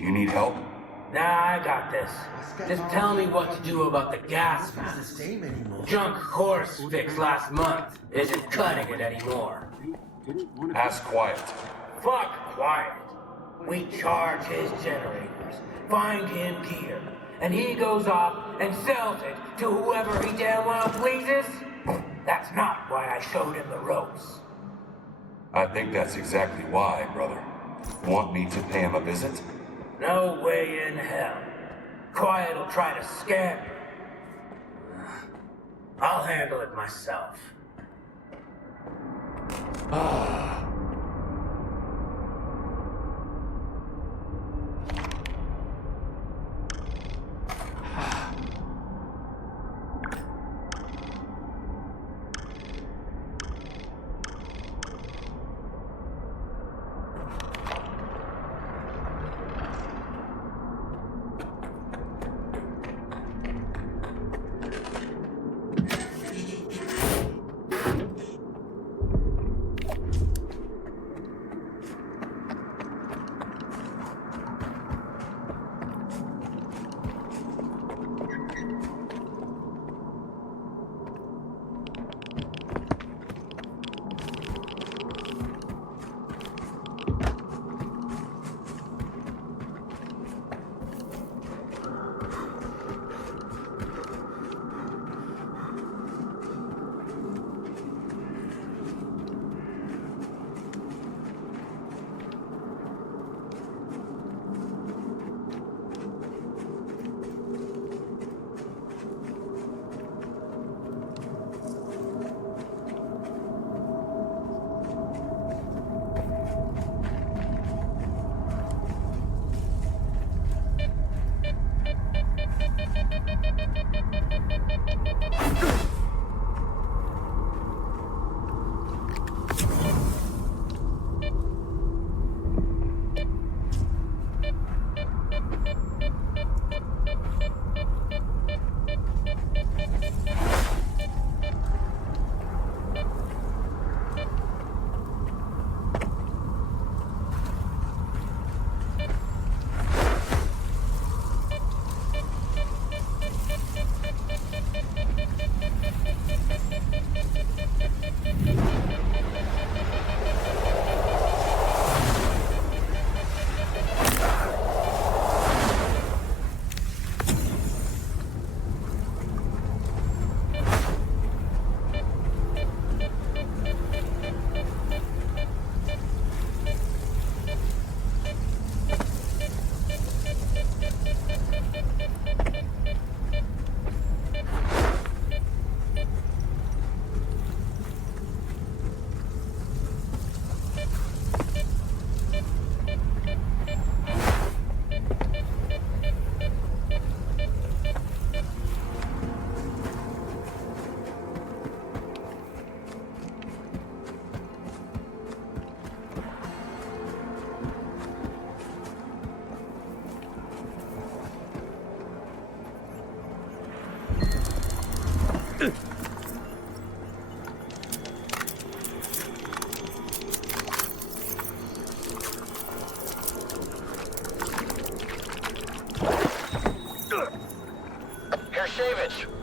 Do you need help? Nah, I got this. Just tell me what to do about the gas mask. Junk course fix last month isn't cutting it anymore. Ask quiet. Fuck quiet. We charge his generators, find him gear, and he goes off and sells it to whoever he damn well pleases? That's not why I showed him the ropes. I think that's exactly why, brother. Want me to pay him a visit? No way in hell. Quiet'll try to scam you. I'll handle it myself.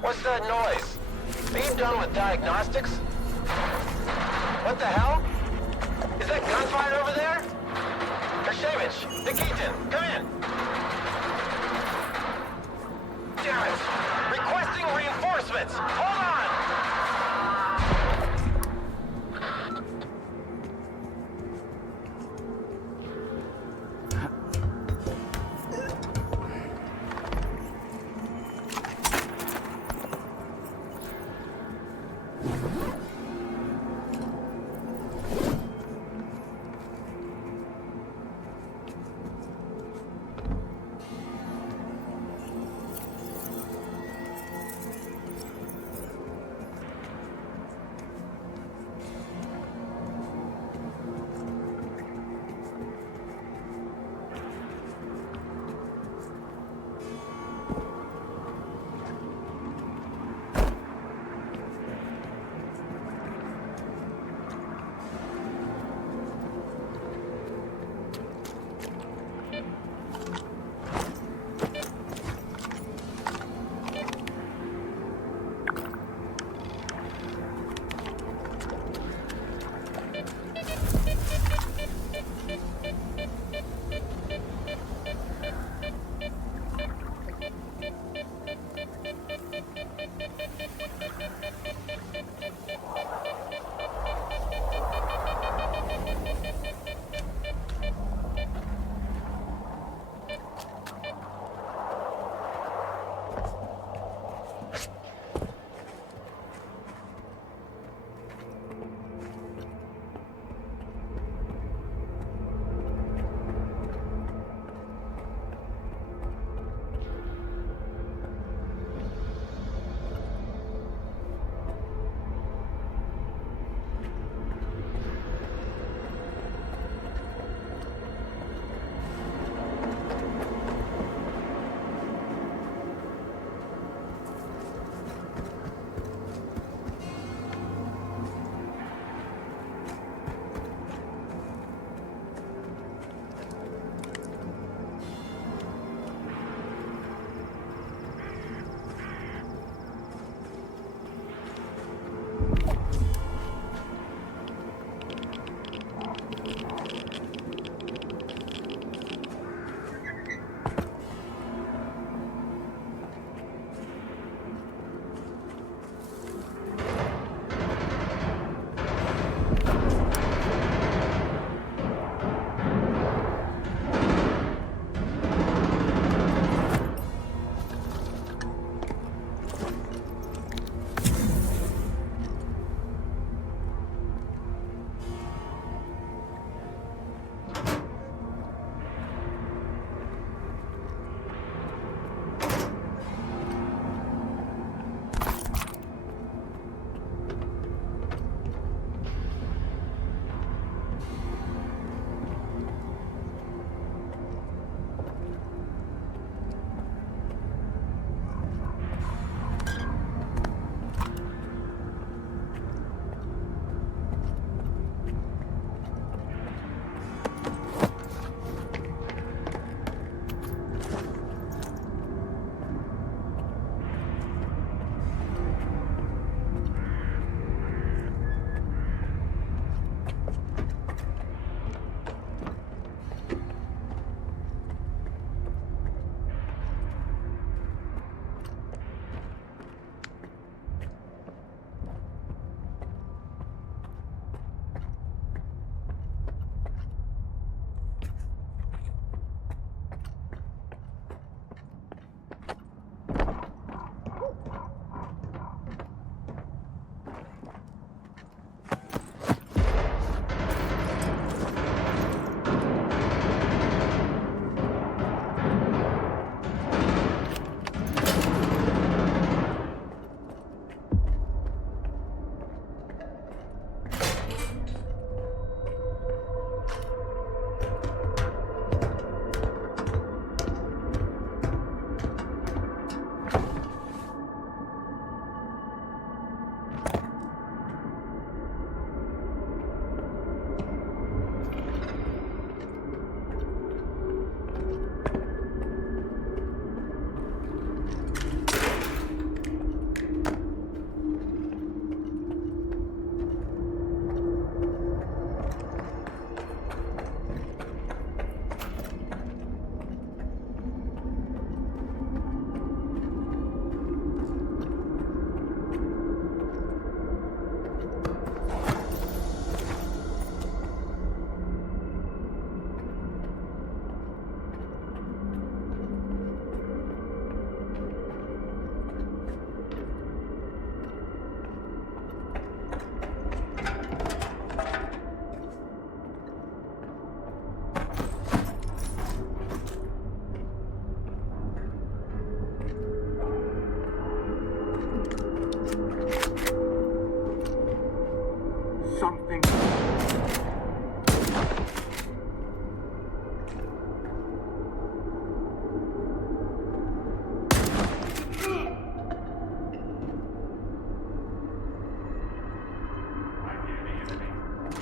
What's that noise? Are you done with diagnostics? What the hell? Is that gunfire over there? Hershevich, Nikitin, come in! Damn it! Requesting reinforcements! Hold on!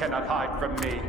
cannot hide from me.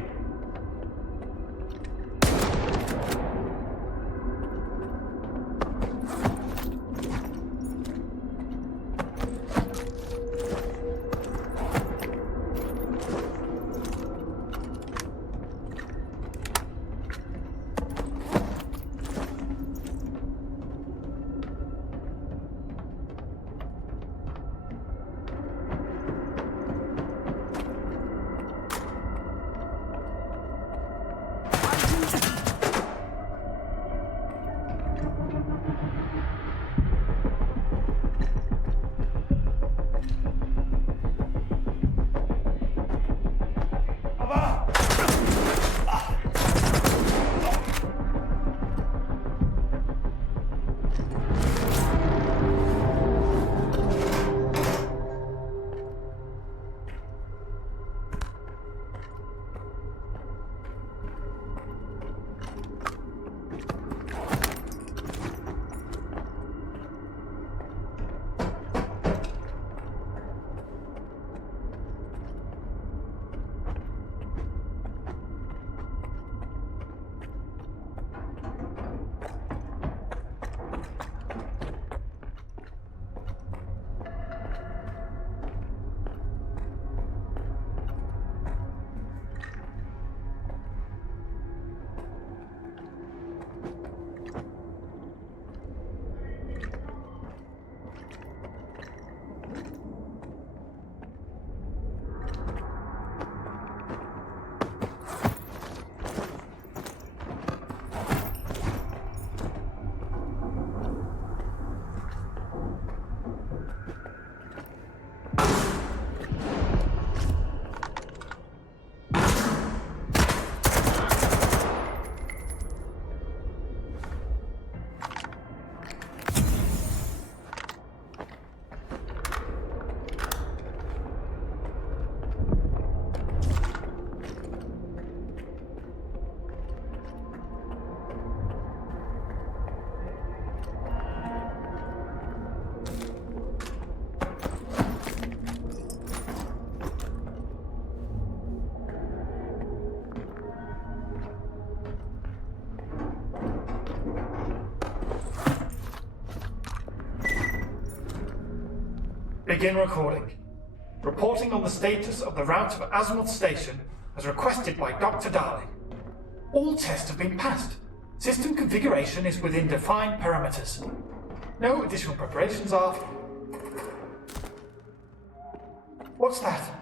Begin recording. Reporting on the status of the route of Azimuth Station as requested by Dr. Darling. All tests have been passed. System configuration is within defined parameters. No additional preparations are... What's that?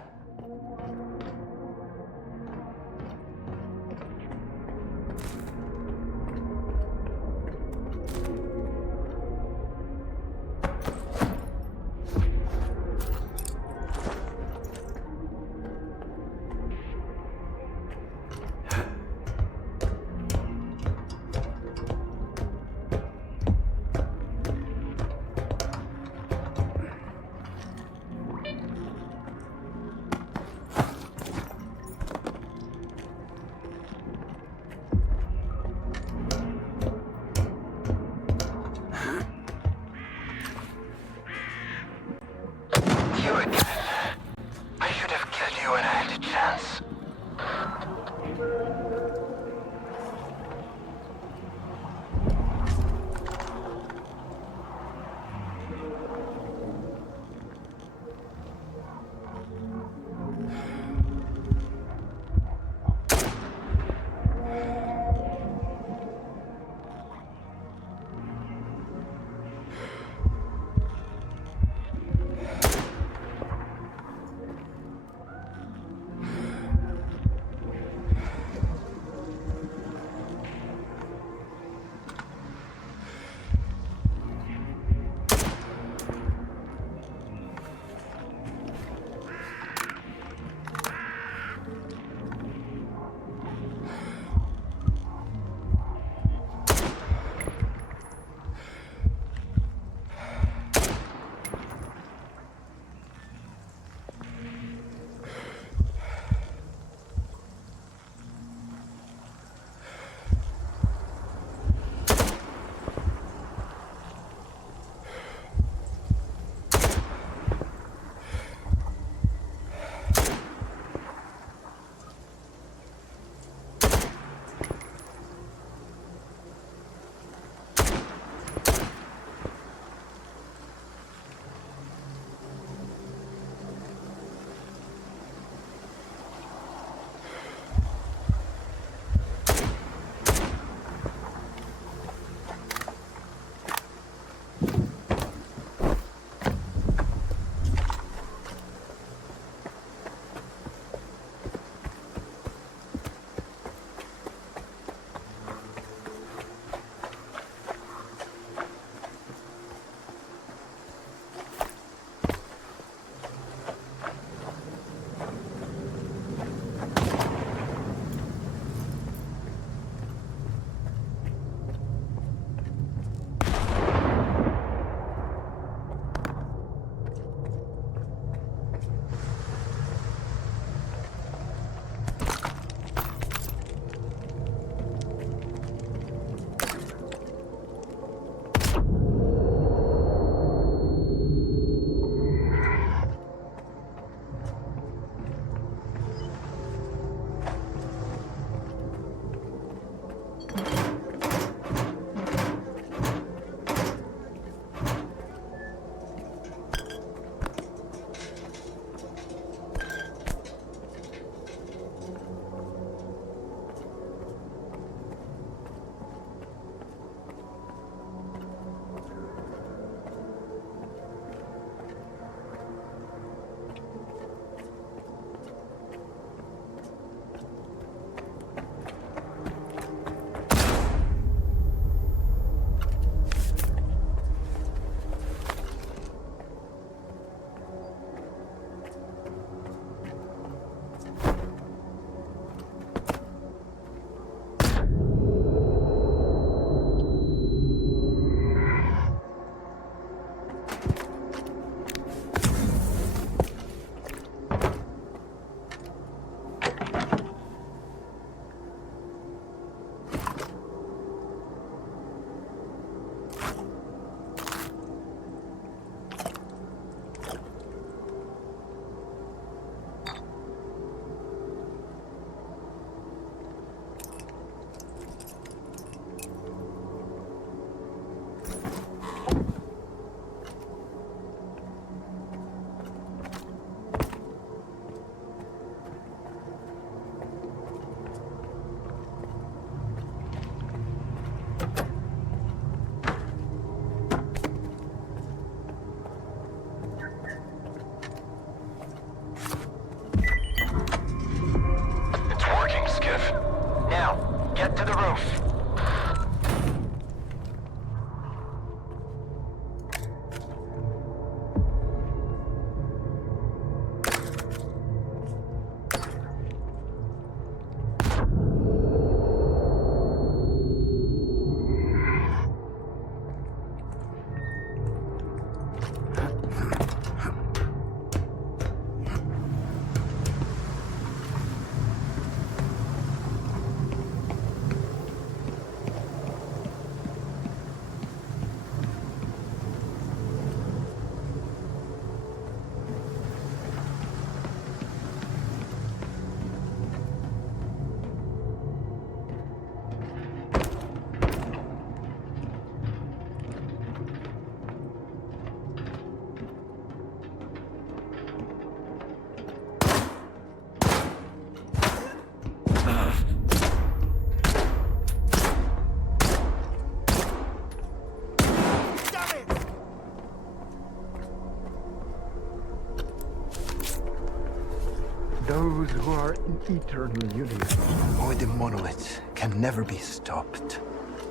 those who are in eternal unity, or the monolith, can never be stopped.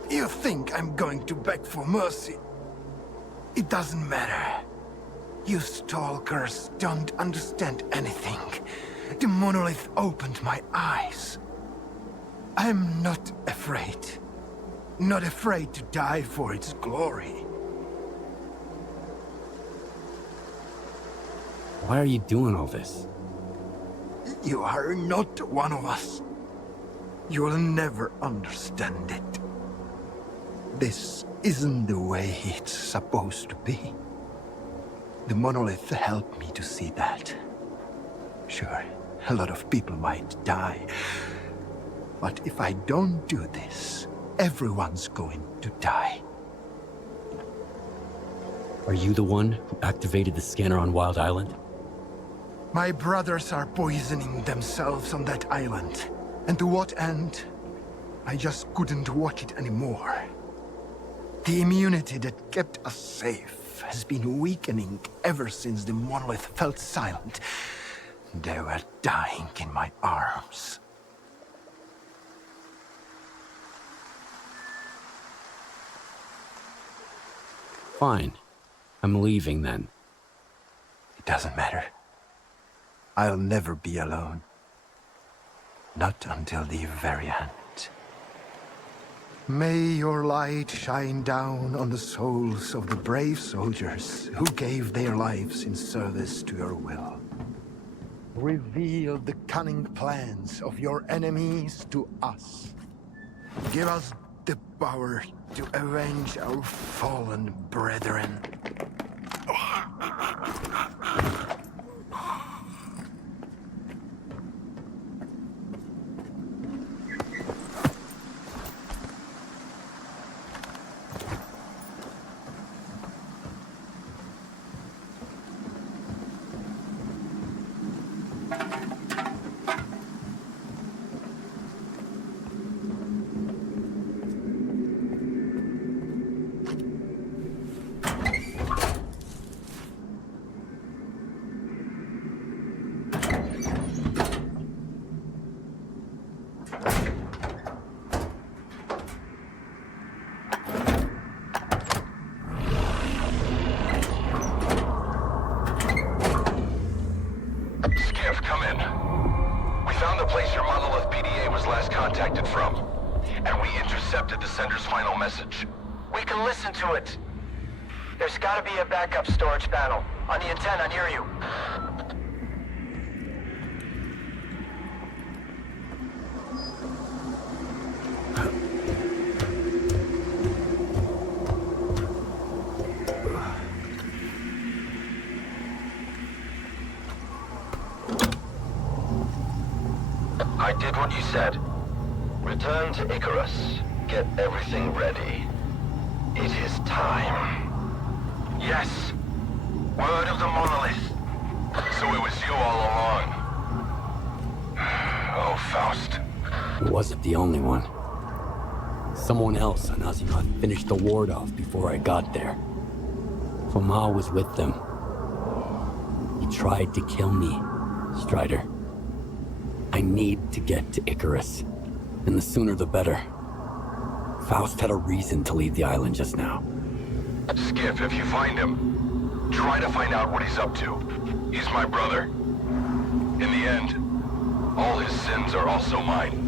You think I'm going to beg for mercy? It doesn't matter. You stalkers don't understand anything. The monolith opened my eyes. I'm not afraid. Not afraid to die for its glory. Why are you doing all this? You are not one of us. You'll never understand it. This isn't the way it's supposed to be. The monolith helped me to see that. Sure, a lot of people might die. But if I don't do this, everyone's going to die. Are you the one who activated the scanner on Wild Island? My brothers are poisoning themselves on that island. And to what end? I just couldn't watch it anymore. The immunity that kept us safe has been weakening ever since the monolith felt silent. They were dying in my arms. Fine. I'm leaving then. It doesn't matter. I'll never be alone. Not until the very end. May your light shine down on the souls of the brave soldiers who gave their lives in service to your will. Reveal the cunning plans of your enemies to us. Give us the power to avenge our fallen brethren. Skif, come in. We found the place your monolith PDA was last contacted from, and we intercepted the sender's final message. We can listen to it. There's gotta be a backup storage panel on the antenna near you. I did what you said. Return to Icarus. Get everything ready. It is time. Yes. Word of the monolith. So it was you all along. Oh, Faust. I wasn't the only one. Someone else on Azimuth finished the ward off before I got there. Foma was with them. He tried to kill me, Strider. I need to get to Icarus, and the sooner the better. Faust had a reason to leave the island just now. Skif, if you find him, try to find out what he's up to. He's my brother. In the end, all his sins are also mine.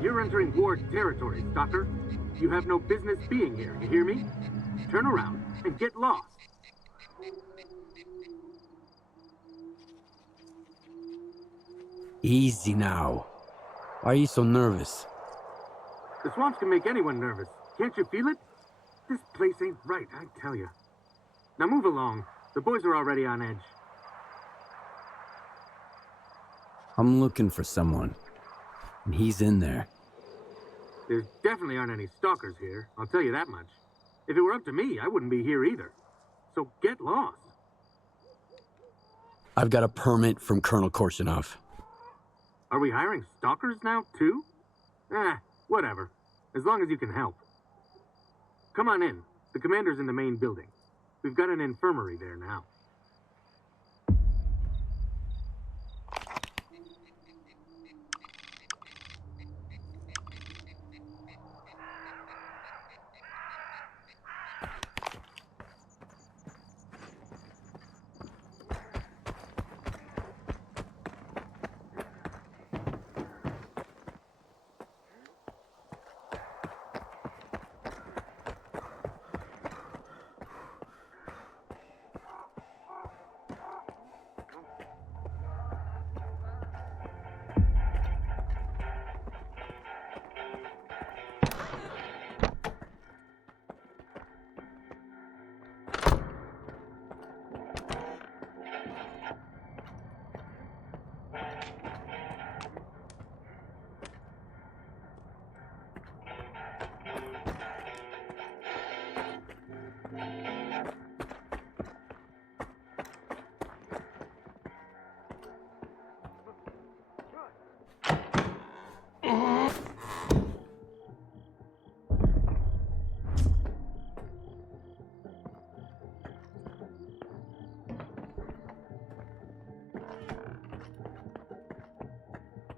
You're entering Ward territory, Stalker. You have no business being here, you hear me? Turn around and get lost. Easy now. Why are you so nervous? The swamps can make anyone nervous. Can't you feel it? This place ain't right, I tell you. Now move along. The boys are already on edge. I'm looking for someone. And he's in there. There definitely aren't any stalkers here, I'll tell you that much. If it were up to me, I wouldn't be here either. So get lost. I've got a permit from Colonel Korshunov. Are we hiring stalkers now, too? Whatever. As long as you can help. Come on in. The commander's in the main building. We've got an infirmary there now.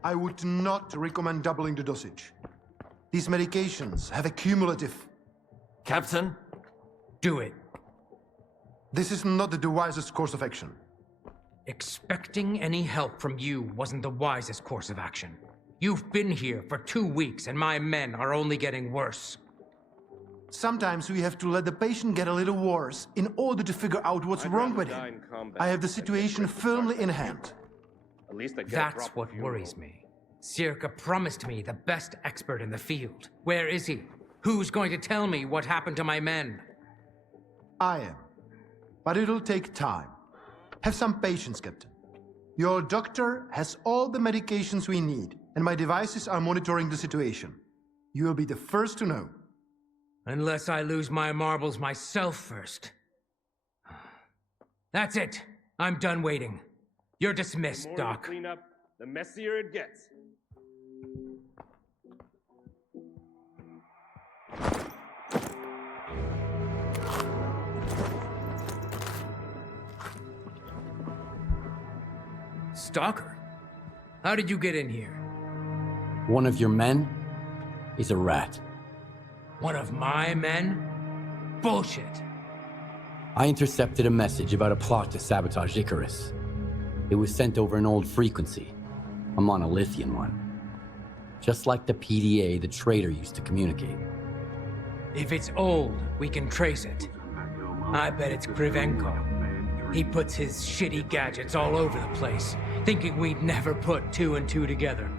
I would not recommend doubling the dosage. These medications have a cumulative... Captain, do it. This is not the wisest course of action. Expecting any help from you wasn't the wisest course of action. You've been here for 2 weeks and my men are only getting worse. Sometimes we have to let the patient get a little worse in order to figure out what's wrong with him. I have the situation firmly in hand. At least I get That's what worries me. S.T.A.L.K.E.R promised me the best expert in the field. Where is he? Who's going to tell me what happened to my men? I am. But it'll take time. Have some patience, Captain. Your doctor has all the medications we need, and my devices are monitoring the situation. You will be the first to know. Unless I lose my marbles myself first. That's it. I'm done waiting. You're dismissed, The more Doc. you clean up, the messier it gets. Stalker? How did you get in here? One of your men is a rat. One of my men? Bullshit. I intercepted a message about a plot to sabotage Icarus. It was sent over an old frequency, a monolithian one. Just like the PDA the traitor used to communicate. If it's old, we can trace it. I bet it's Krivenko. He puts his shitty gadgets all over the place, thinking we'd never put 2 and 2 together.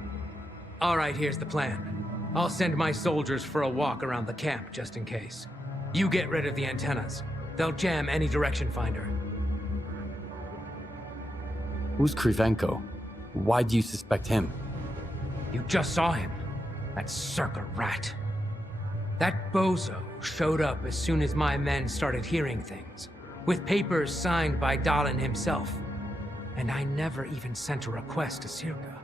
All right, here's the plan. I'll send my soldiers for a walk around the camp, just in case. You get rid of the antennas. They'll jam any direction finder. Who's Krivenko? Why do you suspect him? You just saw him. That S.T.A.L.K.E.R rat. That bozo showed up as soon as my men started hearing things, with papers signed by Dalin himself. And I never even sent a request to S.T.A.L.K.E.R.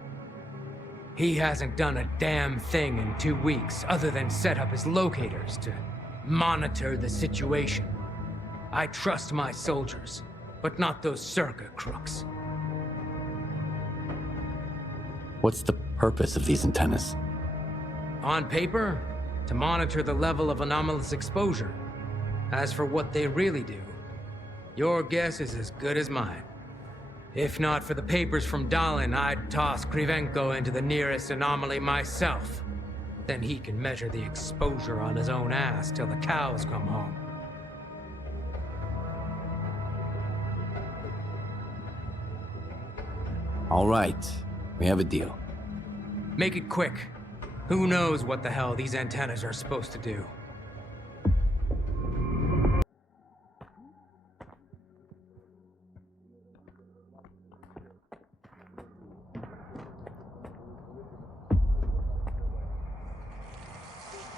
He hasn't done a damn thing in 2 weeks other than set up his locators to monitor the situation. I trust my soldiers, but not those S.T.A.L.K.E.R crooks. What's the purpose of these antennas? On paper, to monitor the level of anomalous exposure. As for what they really do, your guess is as good as mine. If not for the papers from Dalin, I'd toss Krivenko into the nearest anomaly myself. Then he can measure the exposure on his own ass till the cows come home. All right, we have a deal. Make it quick. Who knows what the hell these antennas are supposed to do?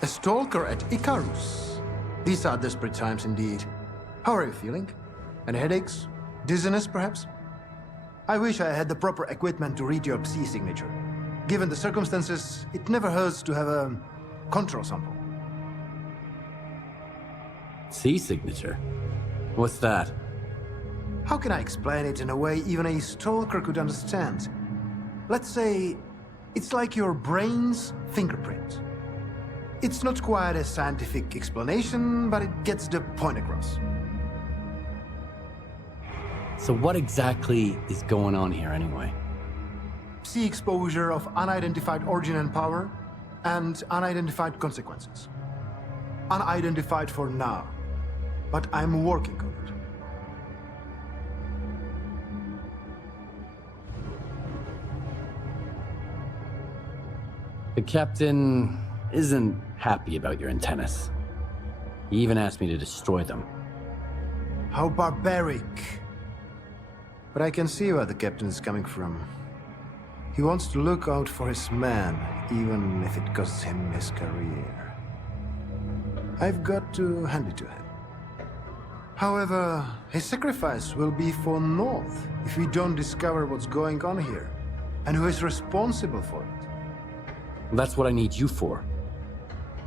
A stalker at Icarus. These are desperate times indeed. How are you feeling? Any headaches? Dizziness, perhaps? I wish I had the proper equipment to read your Psi signature. Given the circumstances, it never hurts to have a control sample. Psi signature? What's that? How can I explain it in a way even a stalker could understand? Let's say it's like your brain's fingerprint. It's not quite a scientific explanation, but it gets the point across. So what exactly is going on here anyway? Psi exposure of unidentified origin and power, and unidentified consequences. Unidentified for now, but I'm working on it. The captain isn't happy about your antennas. He even asked me to destroy them. How barbaric. But I can see where the captain is coming from. He wants to look out for his man, even if it costs him his career. I've got to hand it to him. However, his sacrifice will be for North if we don't discover what's going on here, and who is responsible for it. That's what I need you for.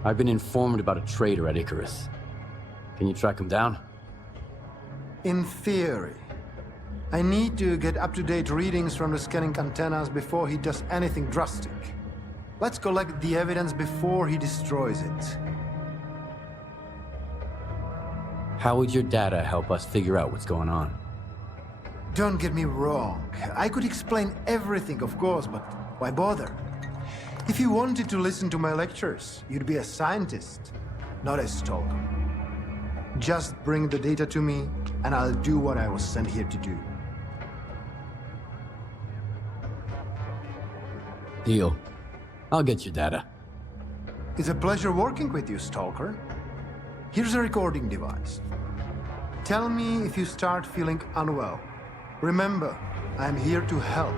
I've been informed about a traitor at Icarus. Can you track him down? In theory. I need to get up-to-date readings from the scanning antennas before he does anything drastic. Let's collect the evidence before he destroys it. How would your data help us figure out what's going on? Don't get me wrong. I could explain everything, of course, but why bother? If you wanted to listen to my lectures, you'd be a scientist, not a stalker. Just bring the data to me, and I'll do what I was sent here to do. Deal. I'll get your data. It's a pleasure working with you, Stalker. Here's a recording device. Tell me if you start feeling unwell. Remember, I'm here to help.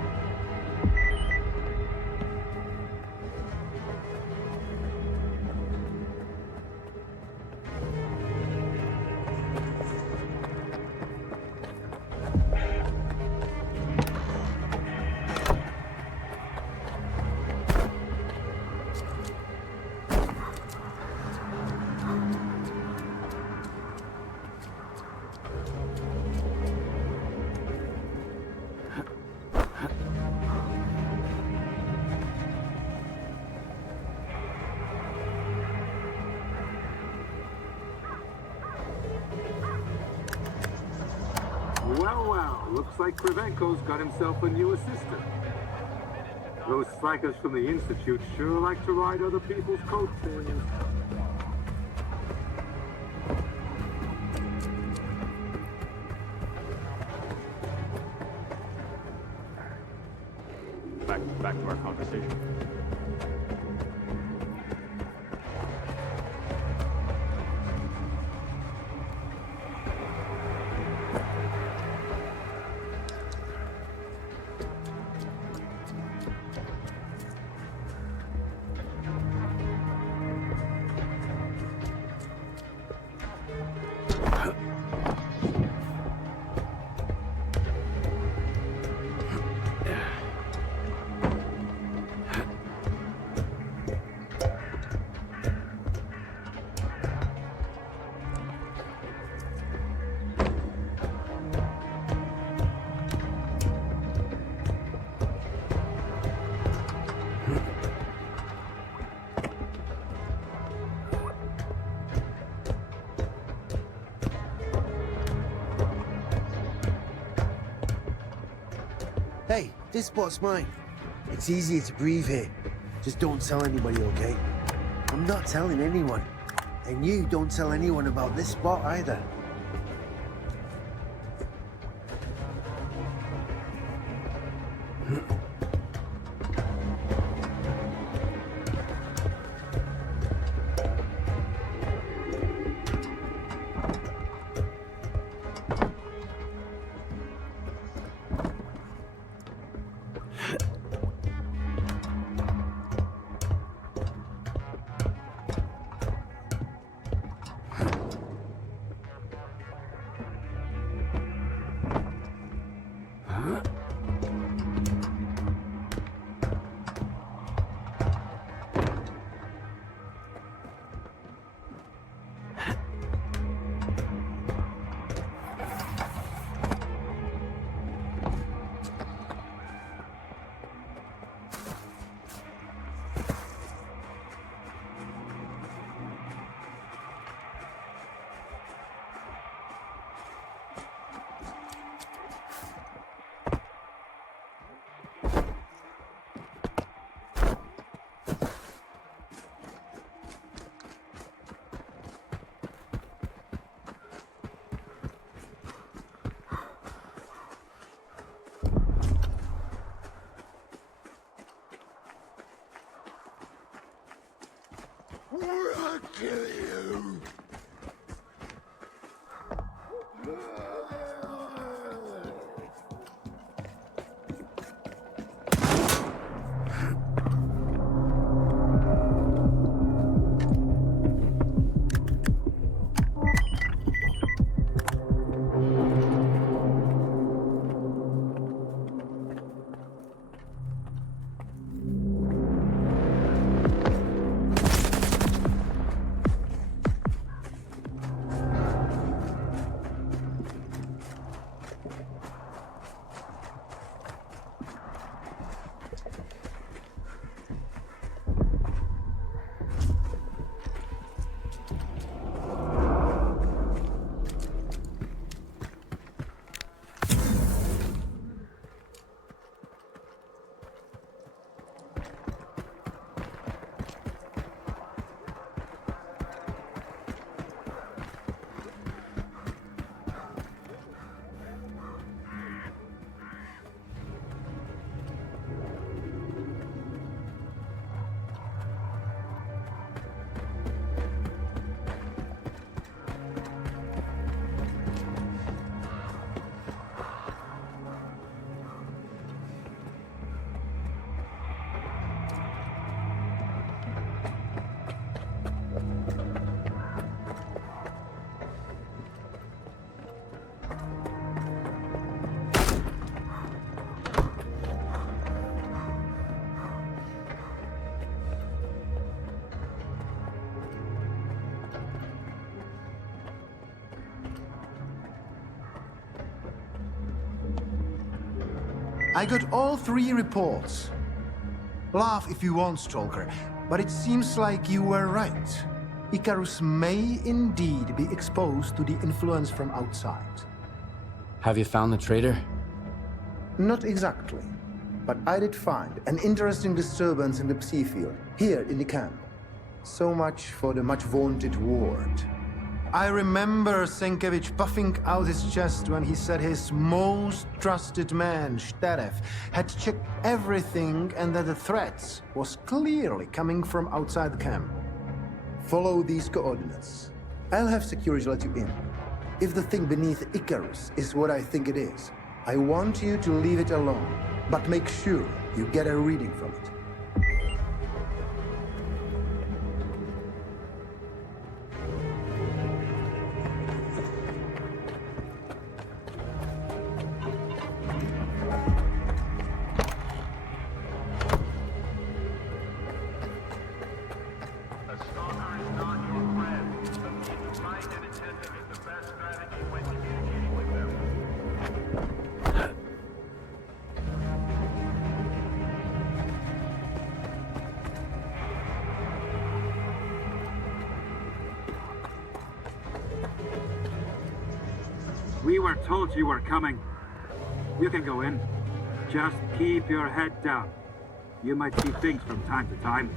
Well, looks like Krevenko's got himself a new assistant. Those slackers from the Institute sure like to ride other people's coattails. Back to our conversation. Hey, this spot's mine. It's easier to breathe here. Just don't tell anybody, okay? I'm not telling anyone. And you don't tell anyone about this spot either. I'll kill you! I got all 3 reports. Laugh if you want, S.T.A.L.K.E.R, but it seems like you were right. Icarus may indeed be exposed to the influence from outside. Have you found the traitor? Not exactly, but I did find an interesting disturbance in the Psi field, here in the camp. So much for the much-vaunted ward. I remember Senkevich puffing out his chest when he said his most trusted man, S.T.A.L.K.E.R, had checked everything and that the threats was clearly coming from outside the camp. Follow these coordinates. I'll have security let you in. If the thing beneath Icarus is what I think it is, I want you to leave it alone, but make sure you get a reading from it. We were told you were coming. You can go in. Just keep your head down. You might see things from time to time.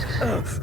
tasks.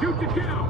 Shoot to kill!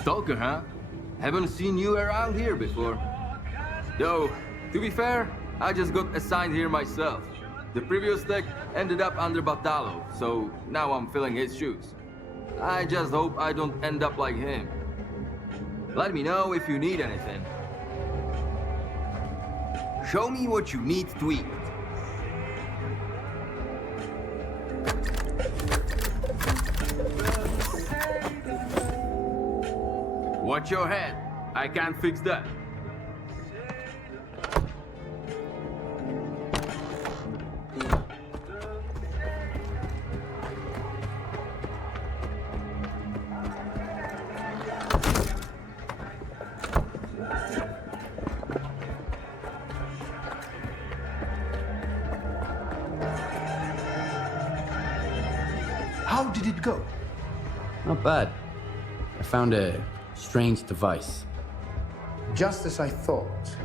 Stalker, huh? Haven't seen you around here before. Though, to be fair, I just got assigned here myself. The previous tech ended up under Batalo, so now I'm filling his shoes. I just hope I don't end up like him. Let me know if you need anything. Show me what you need to eat. Watch your head. I can't fix that. How did it go? Not bad. I found a strange device. Just as I thought.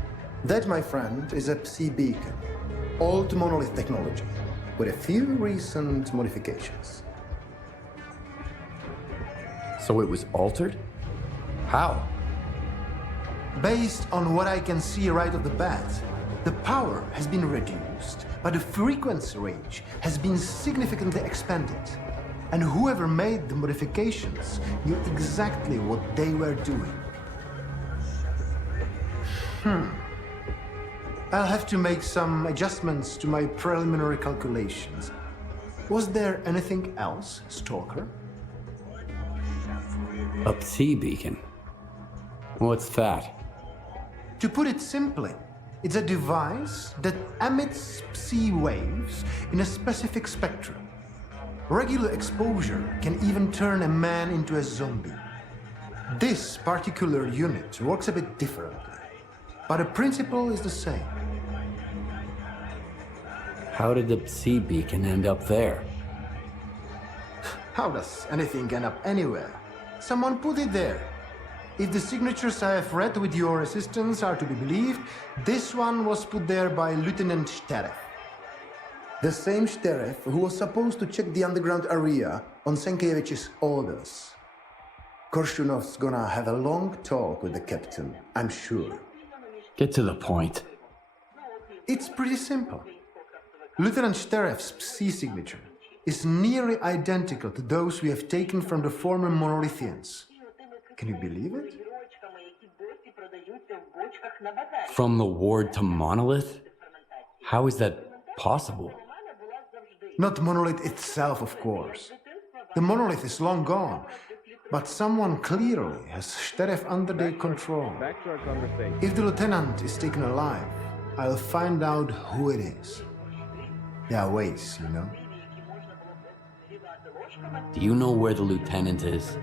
That, my friend, is a Psi beacon. Old monolith technology, with a few recent modifications. So it was altered? How? Based on what I can see right off the bat, the power has been reduced, but the frequency range has been significantly expanded. And whoever made the modifications knew exactly what they were doing. I'll have to make some adjustments to my preliminary calculations. Was there anything else, Stalker? A Psi beacon? What's that? To put it simply, it's a device that emits Psi waves in a specific spectrum. Regular exposure can even turn a man into a zombie. This particular unit works a bit differently, but the principle is the same. How did the Psi beacon end up there? How does anything end up anywhere? Someone put it there. If the signatures I have read with your assistance are to be believed, this one was put there by Lieutenant S.T.A.L.K.E.R. The same S.T.A.L.K.E.R who was supposed to check the underground area on Sienkiewicz's orders. Korshunov's gonna have a long talk with the captain, I'm sure. Get to the point. It's pretty simple. Lieutenant S.T.A.L.K.E.'s Psi signature is nearly identical to those we have taken from the former Monolithians. Can you believe it? From the ward to monolith? How is that possible? Not Monolith itself, of course. The Monolith is long gone, but someone clearly has S.T.A.L.K.E.R under their control. If the lieutenant is taken alive, I'll find out who it is. There are ways, you know. Do you know where the lieutenant is?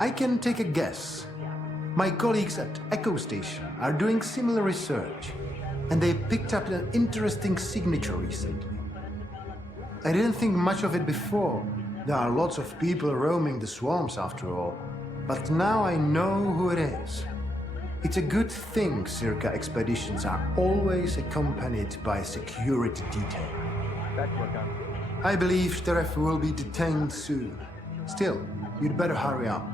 I can take a guess. My colleagues at Echo Station are doing similar research, and they picked up an interesting signature recently. I didn't think much of it before. There are lots of people roaming the swamps after all. But now I know who it is. It's a good thing Circa expeditions are always accompanied by a security detail. I believe S.T.A.L.K.E.R will be detained soon. Still, you'd better hurry up.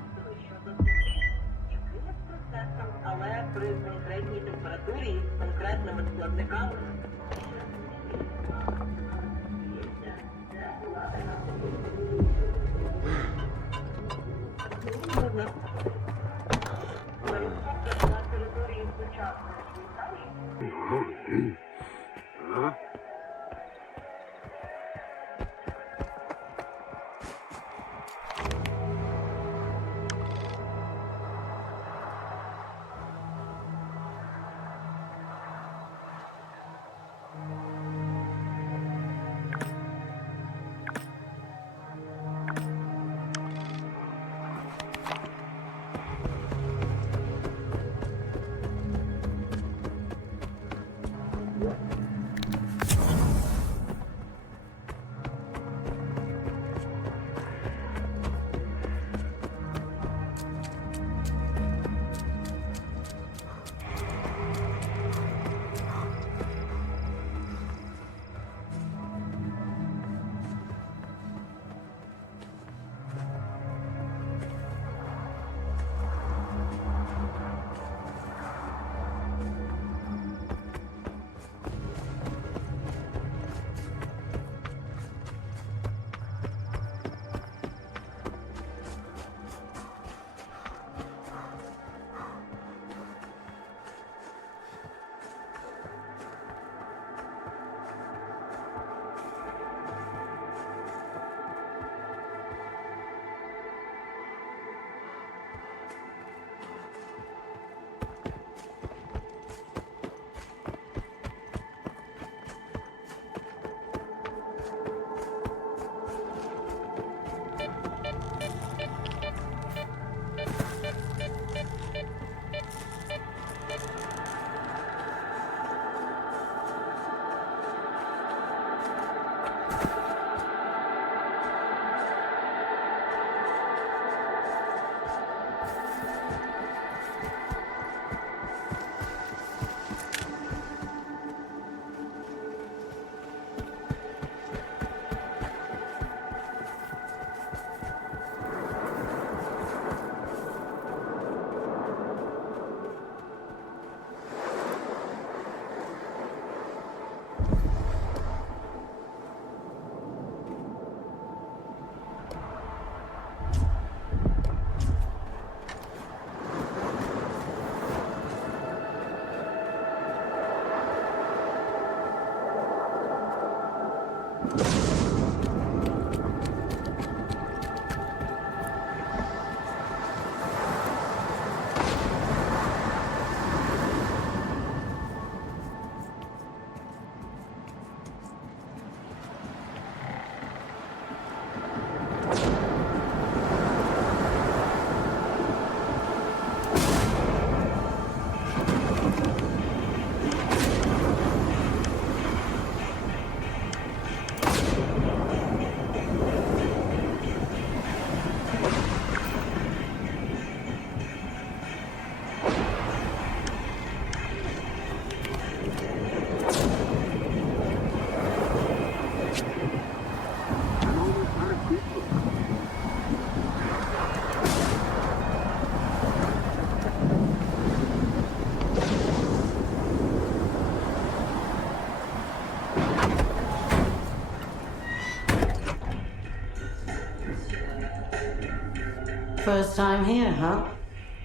First time here, huh?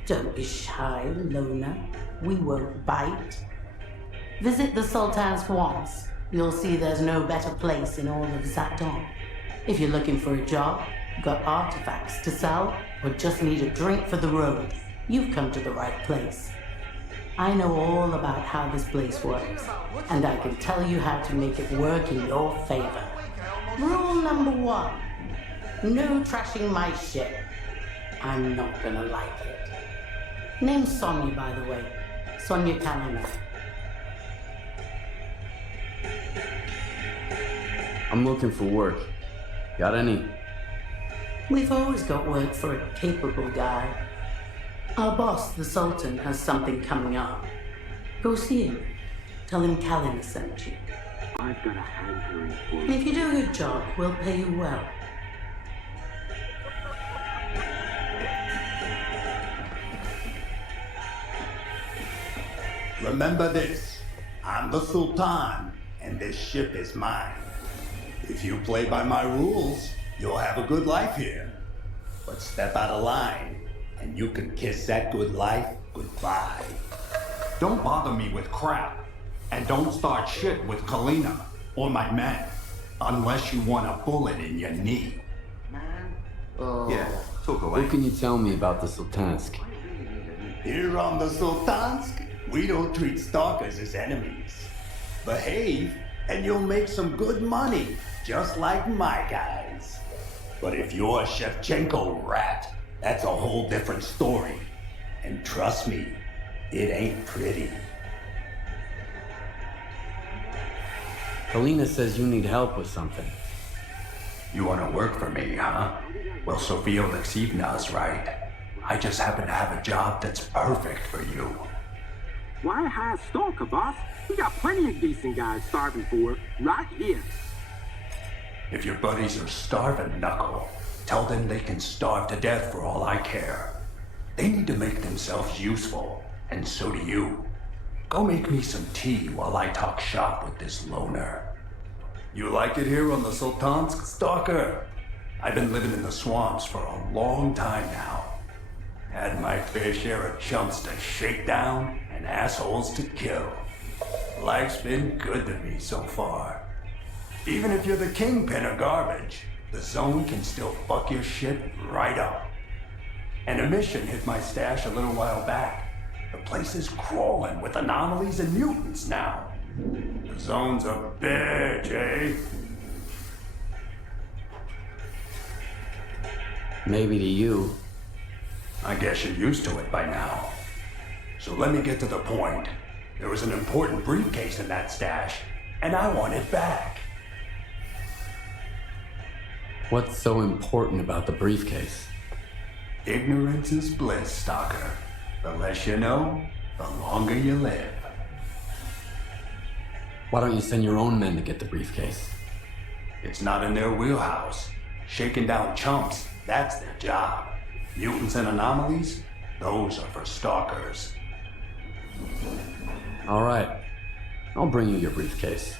Don't be shy, loner. We won't bite. Visit the Sultan's swamps. You'll see there's no better place in all of S.T.A.L.K.E.R. If you're looking for a job, got artifacts to sell, or just need a drink for the road, you've come to the right place. I know all about how this place works, and I can tell you how to make it work in your favor. Rule number 1, no trashing my shit. I'm not gonna like it. Name's Sonia, by the way. Sonia Kalina. I'm looking for work. Got any? We've always got work for a capable guy. Our boss, the Sultan, has something coming up. Go see him. Tell him Kalina sent you. I've got a hankering for you. If you do a good job, we'll pay you well. Remember this, I'm the Sultan, and this ship is mine. If you play by my rules, you'll have a good life here. But step out of line, and you can kiss that good life goodbye. Don't bother me with crap, and don't start shit with Kalina or my men, unless you want a bullet in your knee. Yeah, talk away. What can you tell me about the S.T.A.L.K.E.R? Here on the S.T.A.L.K.E.R, we don't treat stalkers as enemies. Behave, and you'll make some good money, just like my guys. But if you're a Shevchenko rat, that's a whole different story. And trust me, it ain't pretty. Kalina says you need help with something. You wanna work for me, huh? Well, Sofia Alexeyevna's right. I just happen to have a job that's perfect for you. Why hire a stalker, boss? We got plenty of decent guys starving for work right here. If your buddies are starving, Knuckle, tell them they can starve to death for all I care. They need to make themselves useful, and so do you. Go make me some tea while I talk shop with this loner. You like it here on the Sultansk, Stalker? I've been living in the swamps for a long time now. Had my fair share of chumps to shake down and assholes to kill. Life's been good to me so far. Even if you're the kingpin of garbage, the zone can still fuck your shit right up. An emission hit my stash a little while back. The place is crawling with anomalies and mutants now. The zone's a bitch, eh? Maybe to you. I guess you're used to it by now. So let me get to the point. There was an important briefcase in that stash, and I want it back. What's so important about the briefcase? Ignorance is bliss, Stalker. The less you know, the longer you live. Why don't you send your own men to get the briefcase? It's not in their wheelhouse. Shaking down chumps, that's their job. Mutants and anomalies, those are for stalkers. All right. I'll bring you your briefcase.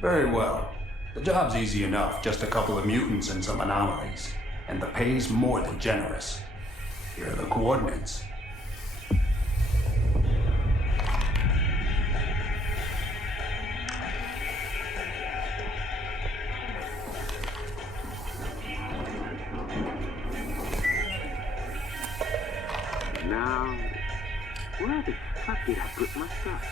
Very well. The job's easy enough, just a couple of mutants and some anomalies. And the pay's more than generous. Here are the coordinates. I did I put myself?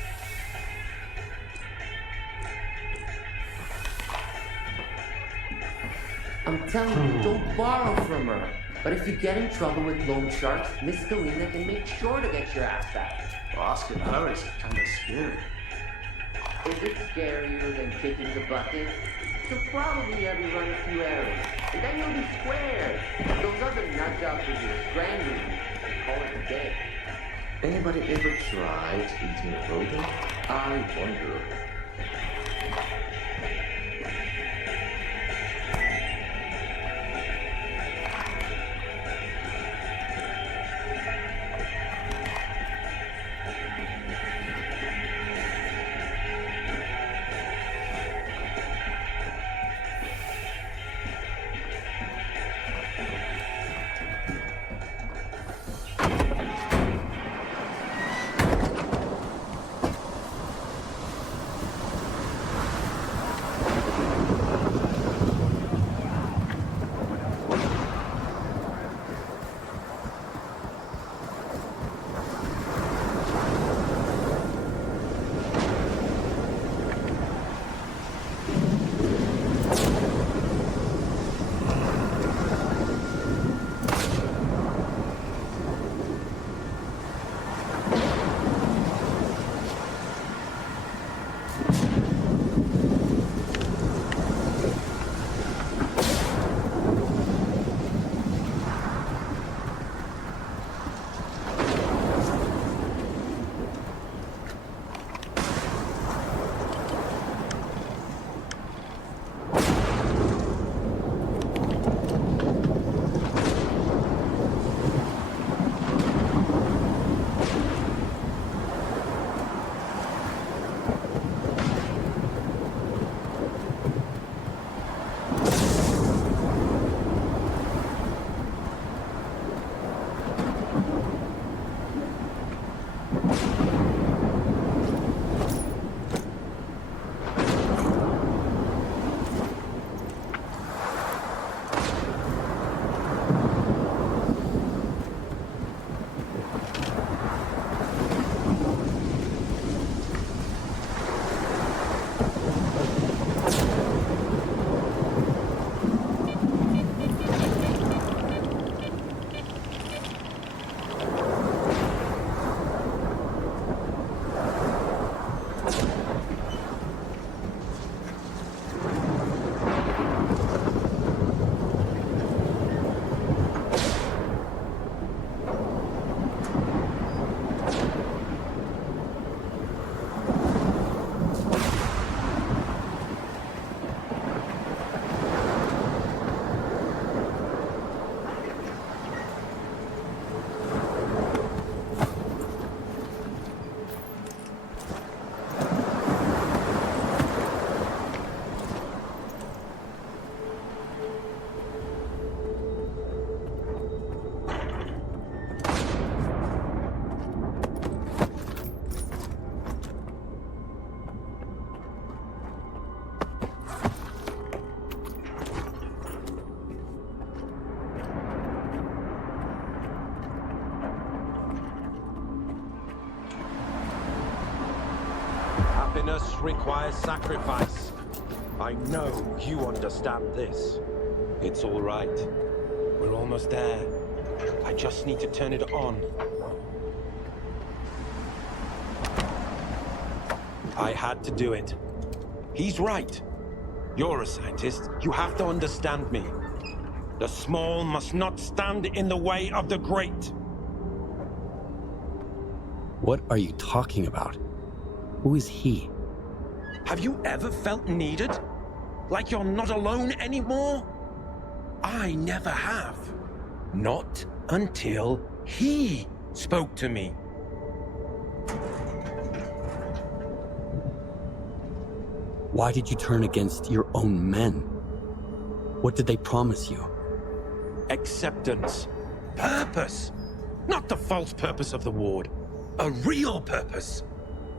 I'm telling you, don't borrow from her. But if you get in trouble with loan sharks, Miss Galena can make sure to get your ass back. Well, asking her is kind of scary. Is it scarier than kicking the bucket? She'll probably have you run a few errands, and then you'll be squared. Those other nut jobs will just strangle you and call it a day. Anybody ever tried eating a rodent? I wonder. Happiness requires sacrifice. I know you understand this. It's all right. We're almost there. I just need to turn it on. I had to do it. He's right. You're a scientist. You have to understand me. The small must not stand in the way of the great. What are you talking about? Who is he? Have you ever felt needed? Like you're not alone anymore? I never have. Not until he spoke to me. Why did you turn against your own men? What did they promise you? Acceptance. Purpose. Not the false purpose of the ward. A real purpose.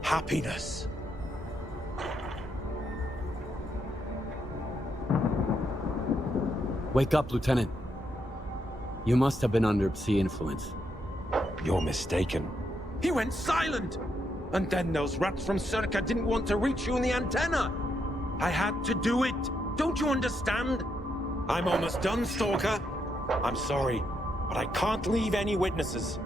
Happiness. Wake up, Lieutenant. You must have been under Psi influence. You're mistaken. He went silent! And then those rats from S.T.A.L.K.E.R didn't want to reach you in the antenna! I had to do it! Don't you understand? I'm almost done, Stalker. I'm sorry, but I can't leave any witnesses.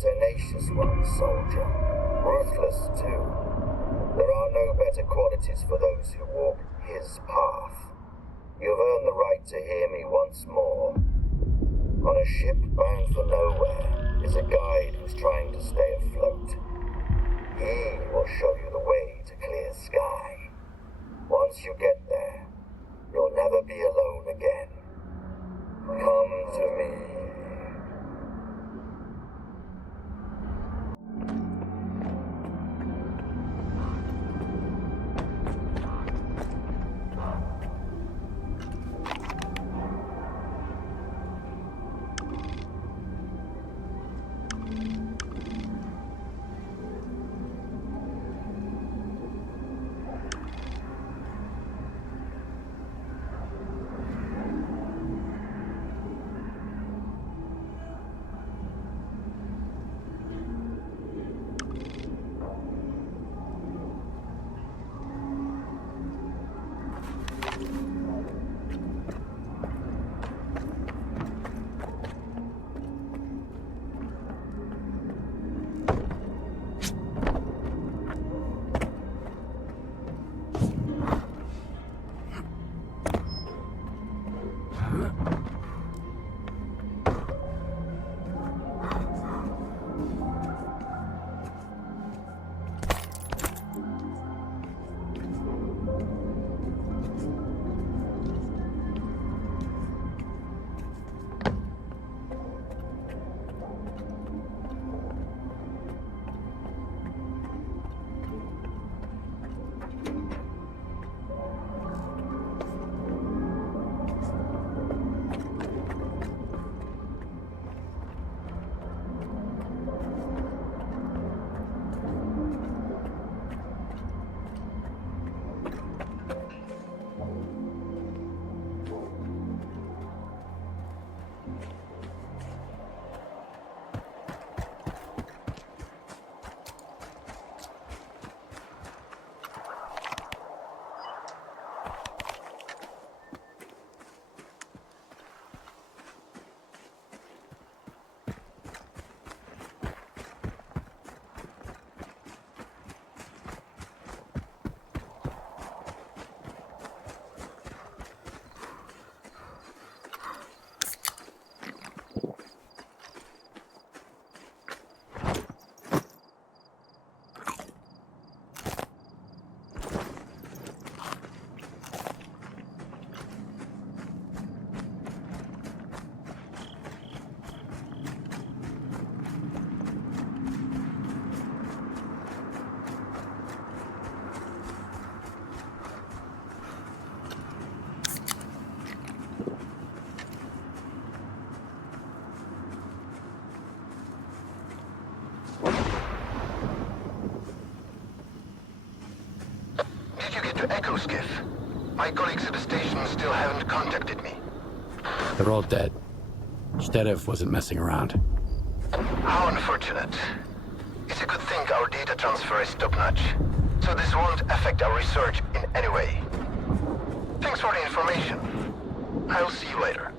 Tenacious one, soldier. Ruthless, too. There are no better qualities for those who walk his path. You've earned the right to hear me once more. On a ship bound for nowhere is a guide who's trying to stay afloat. He will show you the way to clear sky. Once you get there, you'll never be alone again. Come to me. to Echo, Skif. My colleagues at the station still haven't contacted me. They're all dead. S.T.A.L.K.E.R wasn't messing around. How unfortunate. It's a good thing our data transfer is top-notch, so this won't affect our research in any way. Thanks for the information. I'll see you later.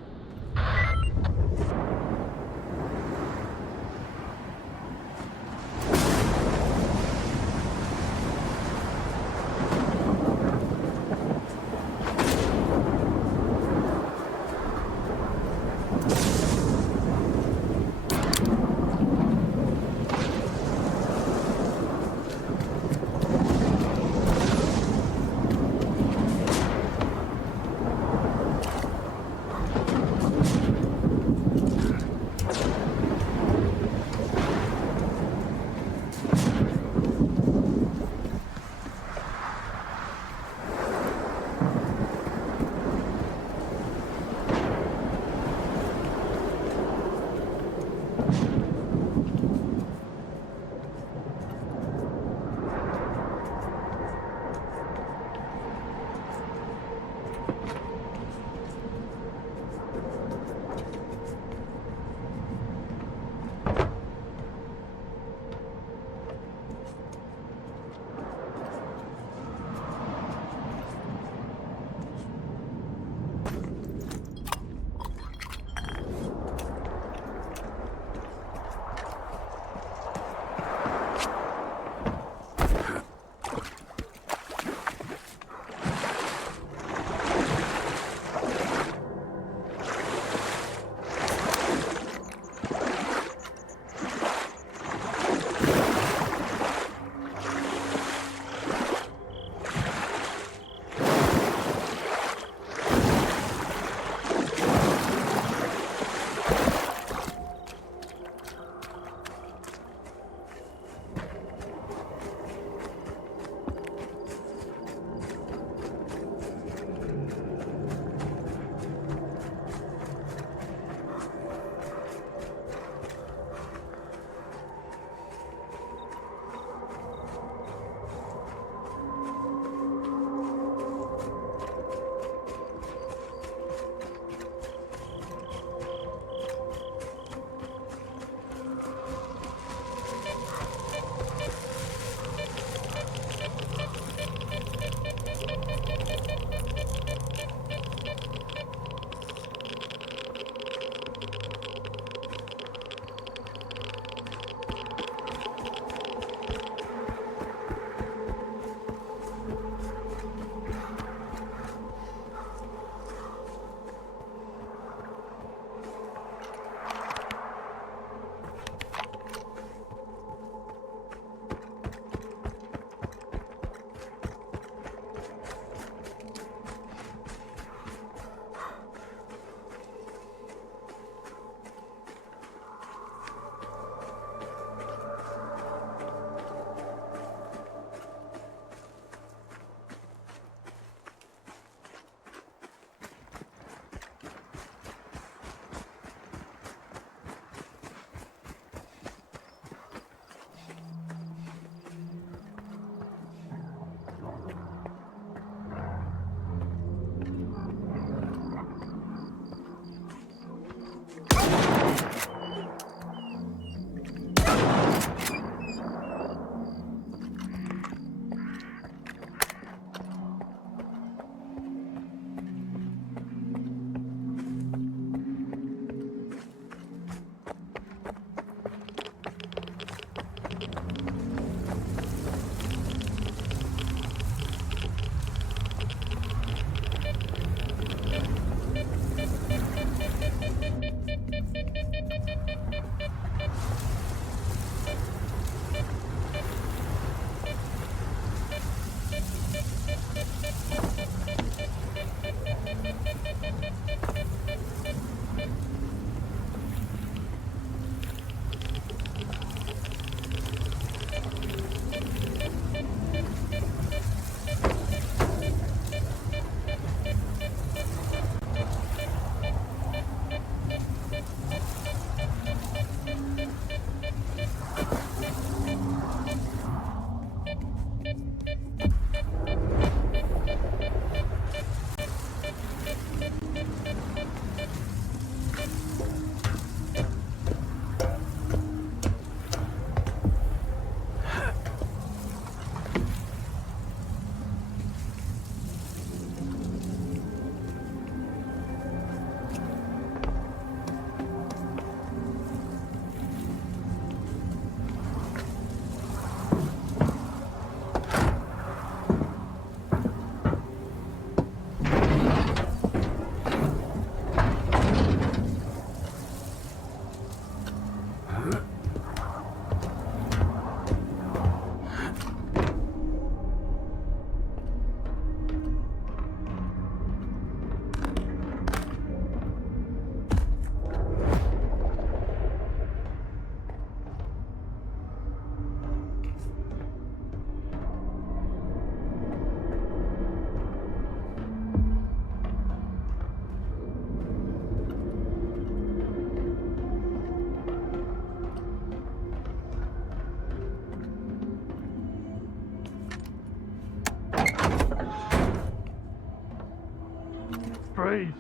Reeves,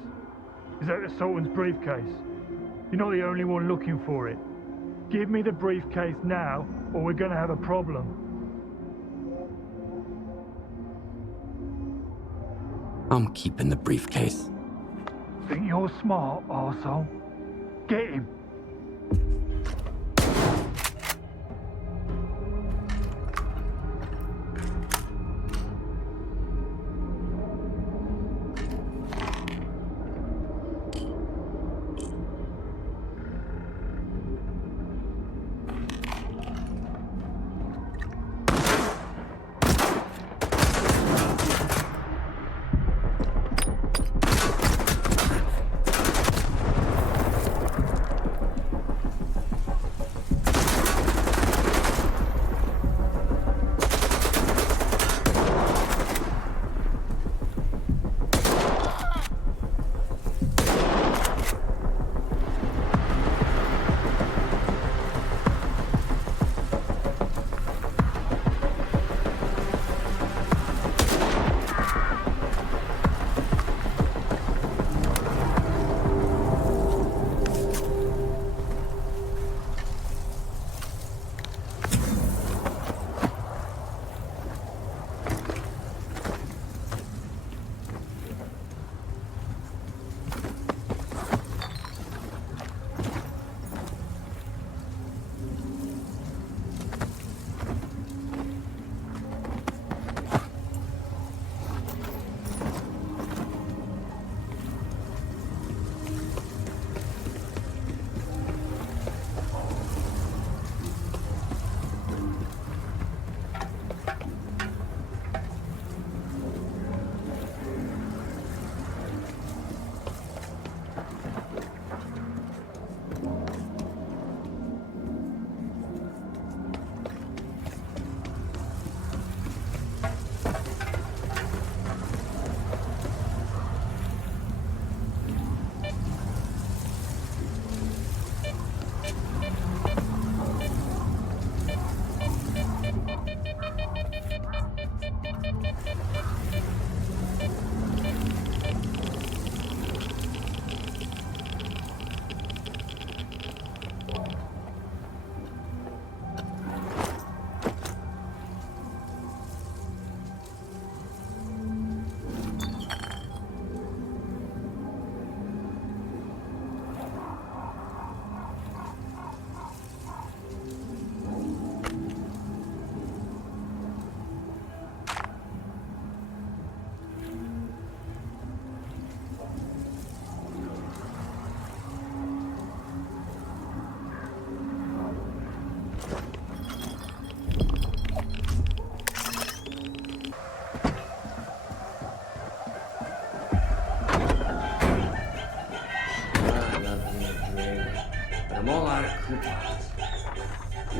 is that the Sultan's briefcase? You're not the only one looking for it. Give me the briefcase now, or we're gonna have a problem. I'm keeping the briefcase. Think you're smart, arsehole? Get him!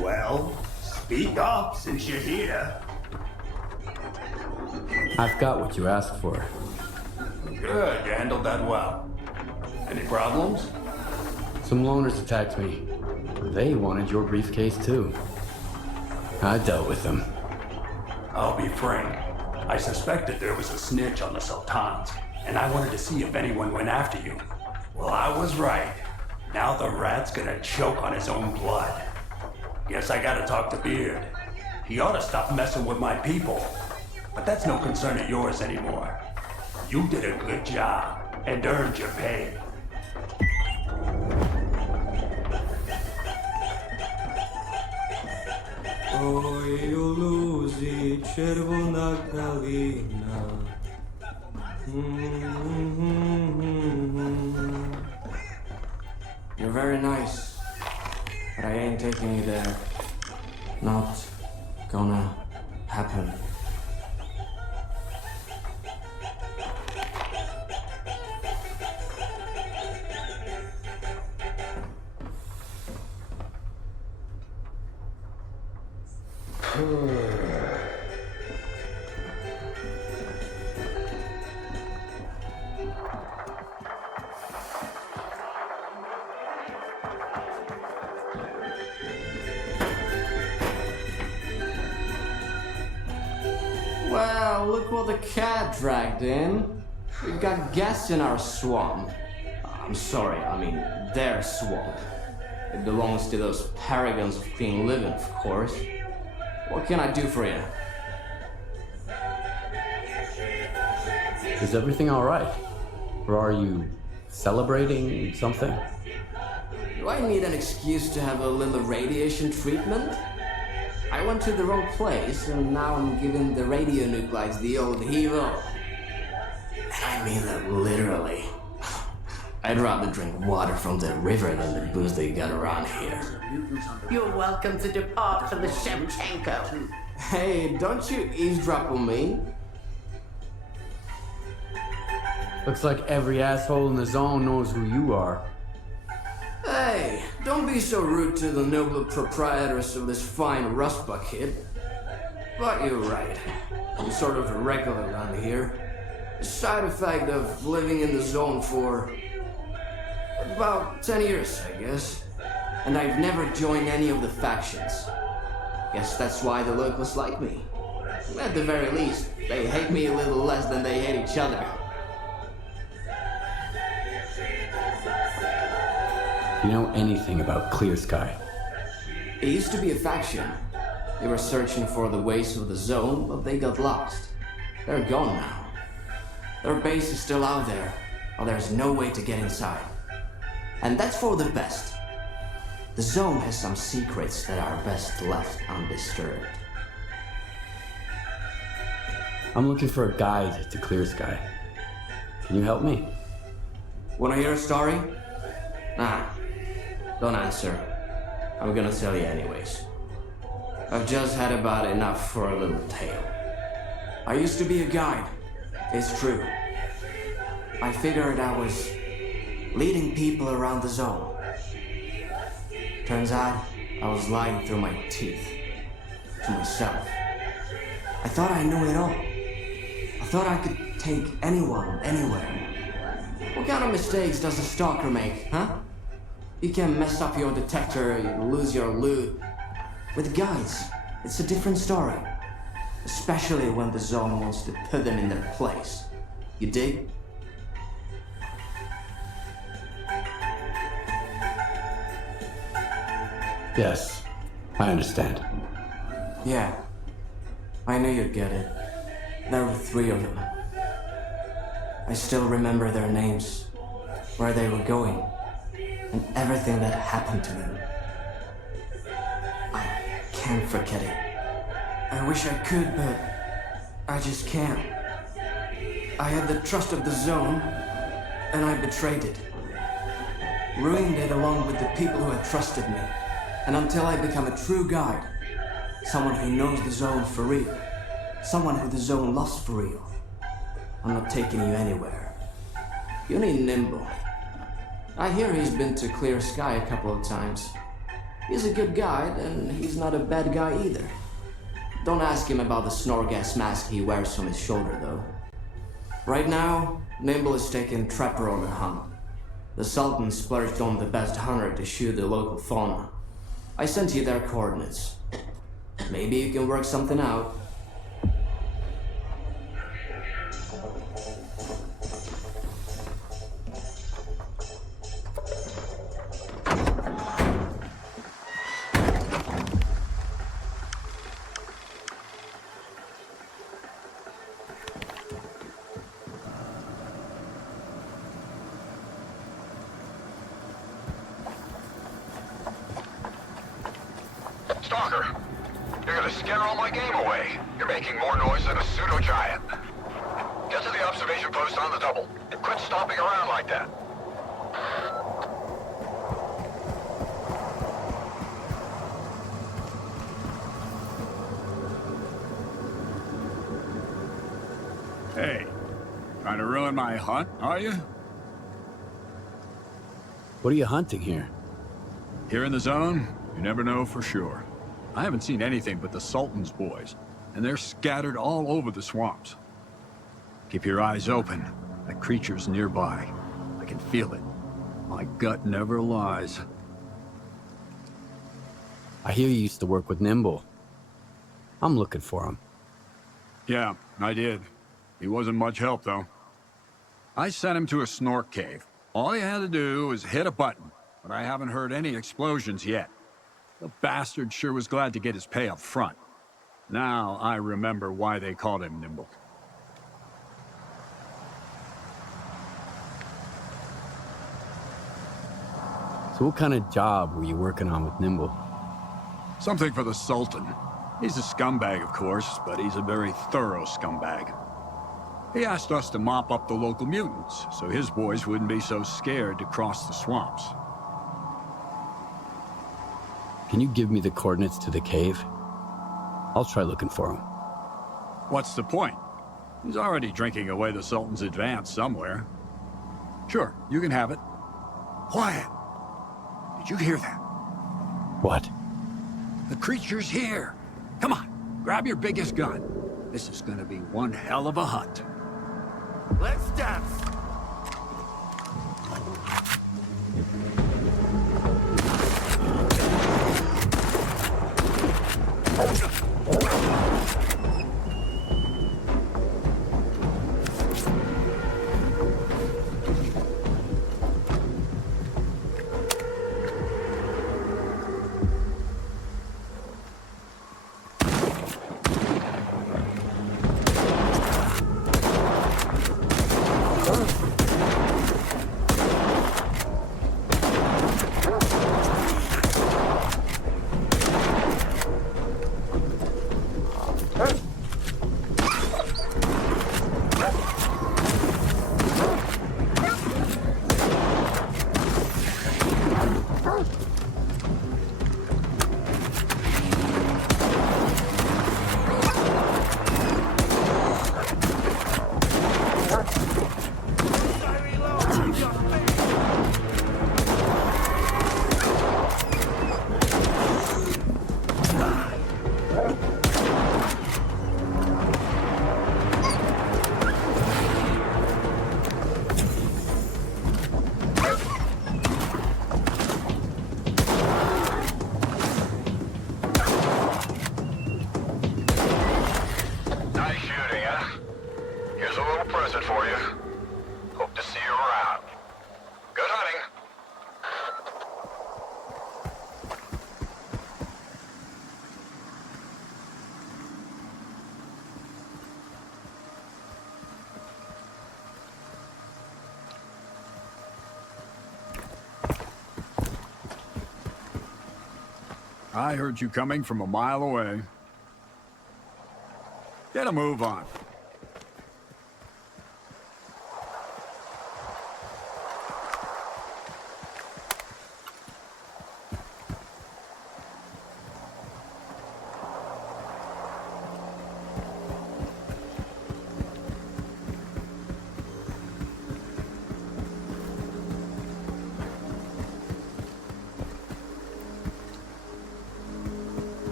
Well, speak up since you're here. I've got what you asked for. Good, you handled that well. Any problems? Some loners attacked me. They wanted your briefcase too. I dealt with them. I'll be frank. I suspected there was a snitch on the Sultans, and I wanted to see if anyone went after you. Well, I was right. Now the rat's gonna choke on his own blood. Guess I gotta talk to Beard. He ought to stop messing with my people. But that's no concern of yours anymore. You did a good job and earned your pay. Oj u luzi czerwona kalina. You're very nice, but I ain't taking you there. Not gonna happen. Well, look what the cat dragged in. We've got gas in our swamp. I'm sorry, I mean their swamp. It belongs to those paragons of clean living, of course. What can I do for you? Is everything alright? Or are you celebrating something? Do I need an excuse to have a little radiation treatment? I went to the wrong place, and now I'm giving the radionuclides the old heave-o. And I mean that literally. I'd rather drink water from the river than the booze they got around here. You're welcome to depart for the Shevchenko. Hey, don't you eavesdrop on me? Looks like every asshole in the zone knows who you are. Hey, don't be so rude to the noble proprietors of this fine rust bucket. But you're right. I'm sort of a regular around here. A side effect of living in the zone for about 10 years, I guess. And I've never joined any of the factions. Guess that's why the locals like me. At the very least, they hate me a little less than they hate each other. Do you know anything about Clear Sky? It used to be a faction. They were searching for the ways of the zone, but they got lost. They're gone now. Their base is still out there, but there's no way to get inside. And that's for the best. The zone has some secrets that are best left undisturbed. I'm looking for a guide to Clear Sky. Can you help me? Wanna hear a story? Nah, don't answer. I'm gonna tell you anyways. I've just had about enough for a little tale. I used to be a guide, it's true. I figured I was leading people around the zone. Turns out I was lying through my teeth to myself. I thought I knew it all. I thought I could take anyone, anywhere. What kind of mistakes does a stalker make, huh? You can mess up your detector, you lose your loot. With guides, it's a different story. Especially when the zone wants to put them in their place. You dig? Yes, I understand. Yeah, I knew you'd get it. There were 3 of them. I still remember their names, where they were going, and everything that happened to them. I can't forget it. I wish I could, but I just can't. I had the trust of the zone, and I betrayed it. Ruined it along with the people who had trusted me. And until I become a true guide, someone who knows the zone for real, someone who the zone lost for real, I'm not taking you anywhere. You need Nimble. I hear he's been to Clear Sky a couple of times. He's a good guide, and he's not a bad guy either. Don't ask him about the Snorgas mask he wears on his shoulder, though. Right now, Nimble is taking Trapper on a hunt. The Sultan splurged on the best hunter to shoot the local fauna. I sent you their coordinates. Maybe you can work something out. Stalker, you're gonna scare all my game away. You're making more noise than a pseudo-giant. Get to the observation post on the double, and quit stomping around like that. Hey, trying to ruin my hunt, are you? What are you hunting here? Here in the zone, you never know for sure. I haven't seen anything but the Sultan's boys, and they're scattered all over the swamps. Keep your eyes open. That creature's nearby. I can feel it. My gut never lies. I hear you used to work with Nimble. I'm looking for him. Yeah, I did. He wasn't much help, though. I sent him to a snork cave. All he had to do was hit a button, but I haven't heard any explosions yet. The bastard sure was glad to get his pay up front. Now I remember why they called him Nimble. So what kind of job were you working on with Nimble? Something for the Sultan. He's a scumbag, of course, but he's a very thorough scumbag. He asked us to mop up the local mutants, so his boys wouldn't be so scared to cross the swamps. Can you give me the coordinates to the cave? I'll try looking for him. What's the point? He's already drinking away the Sultan's advance somewhere. Sure, you can have it. Quiet! Did you hear that? What? The creature's here! Come on, grab your biggest gun. This is gonna be one hell of a hunt. Let's dance! I heard you coming from a mile away. Get a move on.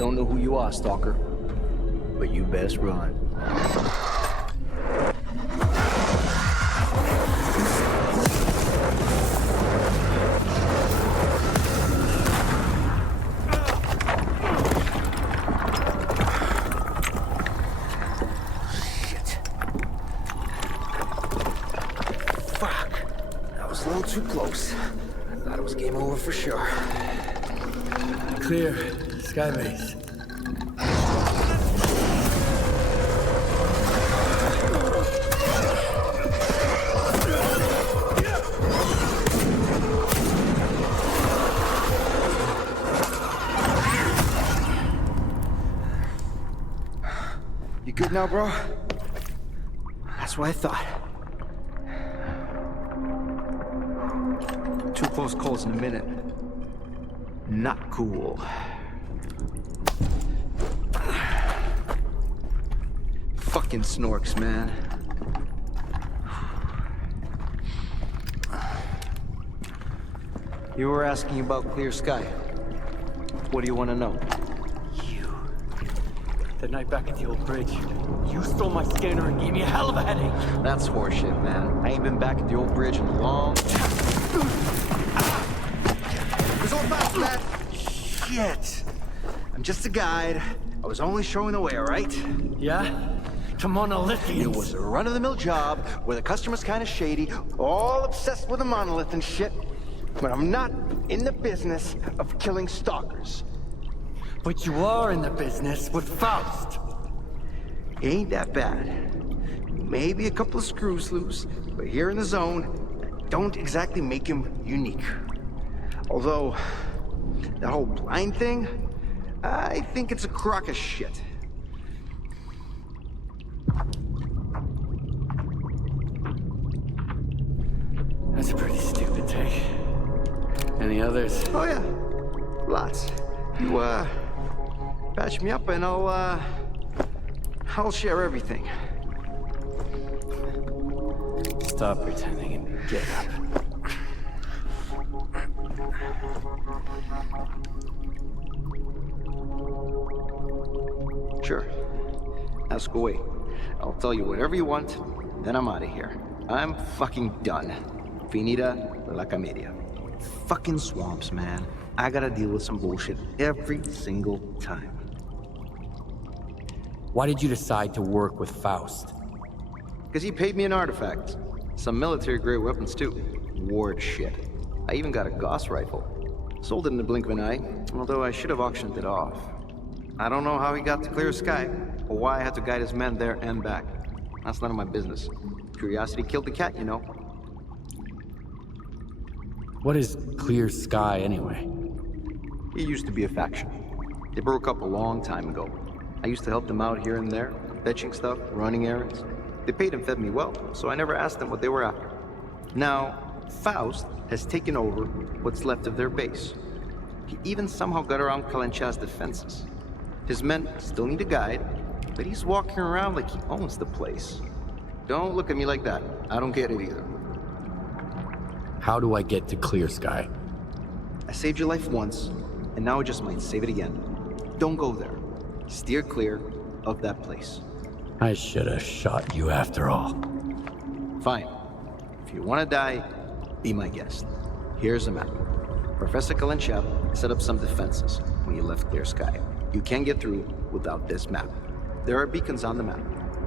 don't know who you are, Stalker, but you best run. Too close. I thought it was game over for sure. Clear. Skybase. You good now, bro? That's what I thought. Two close calls in a minute. Not cool. Fucking snorks, man. You were asking about clear sky. What do you want to know? That night back at the old bridge, you stole my scanner and gave me a hell of a headache. That's horseshit, man. I ain't been back at the old bridge in a long time. It's all fast, man. Shit. I'm just a guide. I was only showing the way, all right? Yeah? To monolithians. It was a run-of-the-mill job where the customer's kind of shady, all obsessed with a monolith and shit. But I'm not in the business of killing stalkers. But you are in the business with Faust. Ain't that bad. Maybe a couple of screws loose, but here in the zone, don't exactly make him unique. Although, that whole blind thing, I think it's a crock of shit. That's a pretty stupid take. Any others? Oh yeah, lots. You, patch me up and I'll share everything. Stop pretending and get up. Sure. Ask away. I'll tell you whatever you want, then I'm out of here. I'm fucking done. Finita la comedia. Fucking swamps, man. I gotta deal with some bullshit every single time. Why did you decide to work with Faust? Because he paid me in artifacts. Some military-grade weapons, too. Ward shit. I even got a Gauss rifle. Sold it in the blink of an eye, although I should have auctioned it off. I don't know how he got to Clear Sky, or why I had to guide his men there and back. That's none of my business. Curiosity killed the cat, you know. What is Clear Sky, anyway? It used to be a faction. They broke up a long time ago. I used to help them out here and there, fetching stuff, running errands. They paid and fed me well, so I never asked them what they were after. Now, Faust has taken over what's left of their base. He even somehow got around Kalencha's defenses. His men still need a guide, but he's walking around like he owns the place. Don't look at me like that. I don't get it either. How do I get to Clear Sky? I saved your life once, and now I just might save it again. Don't go there. Steer clear of that place. I should have shot you after all. Fine. If you want to die, be my guest. Here's a map. Professor Kalencha set up some defenses when you left Clear Sky. You can't get through without this map. There are beacons on the map.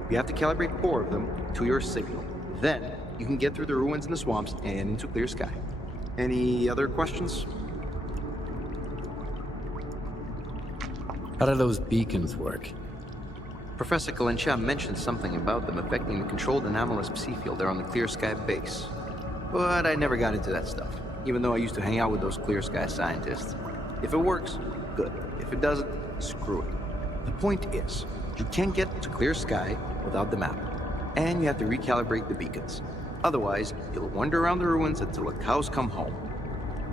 You have to calibrate 4 of them to your signal. Then, you can get through the ruins in the swamps and into Clear Sky. Any other questions? How do those beacons work? Professor Kalencha mentioned something about them affecting the controlled anomalous psi field there on the Clear Sky base. But I never got into that stuff, even though I used to hang out with those Clear Sky scientists. If it works, good. If it doesn't, screw it. The point is, you can't get to Clear Sky without the map, and you have to recalibrate the beacons. Otherwise, you'll wander around the ruins until the cows come home.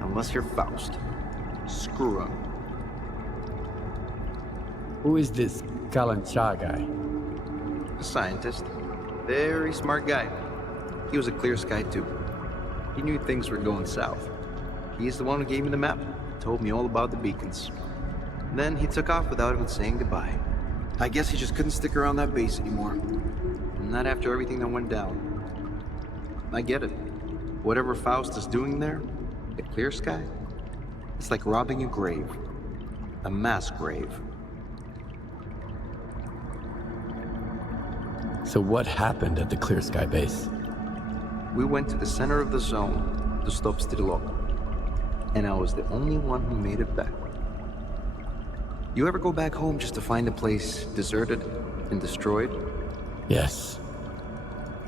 Unless you're Faust. Screw 'em. Who is this Kalencha guy? A scientist. Very smart guy. He was a Clear Sky too. He knew things were going south. He's the one who gave me the map, told me all about the beacons. Then he took off without even saying goodbye. I guess he just couldn't stick around that base anymore. Not after everything that went down. I get it. Whatever Faust is doing there, the clear sky, it's like robbing a grave. A mass grave. So what happened at the Clear Sky base? We went to the center of the zone to stop S.T.A.L.K.E.R. And I was the only one who made it back. You ever go back home just to find a place deserted and destroyed? Yes.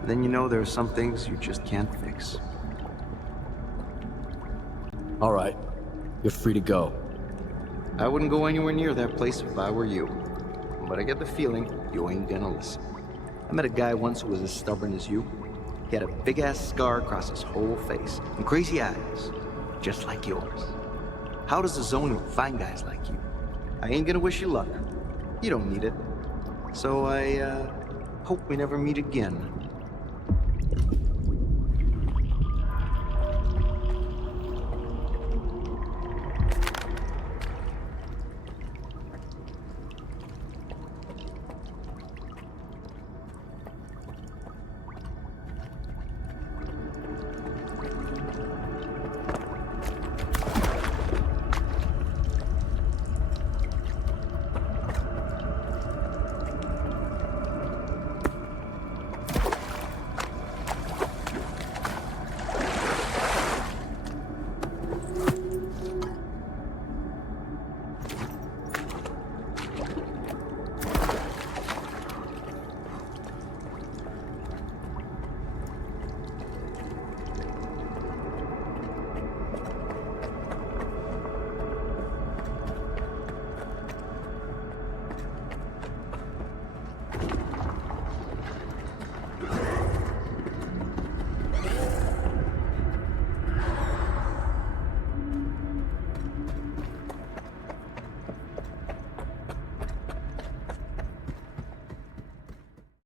Then you know there are some things you just can't fix. All right. You're free to go. I wouldn't go anywhere near that place if I were you. But I get the feeling you ain't gonna listen. I met a guy once who was as stubborn as you. He had a big-ass scar across his whole face and crazy eyes, just like yours. How does the zone find guys like you? I ain't gonna wish you luck. You don't need it. So I hope we never meet again.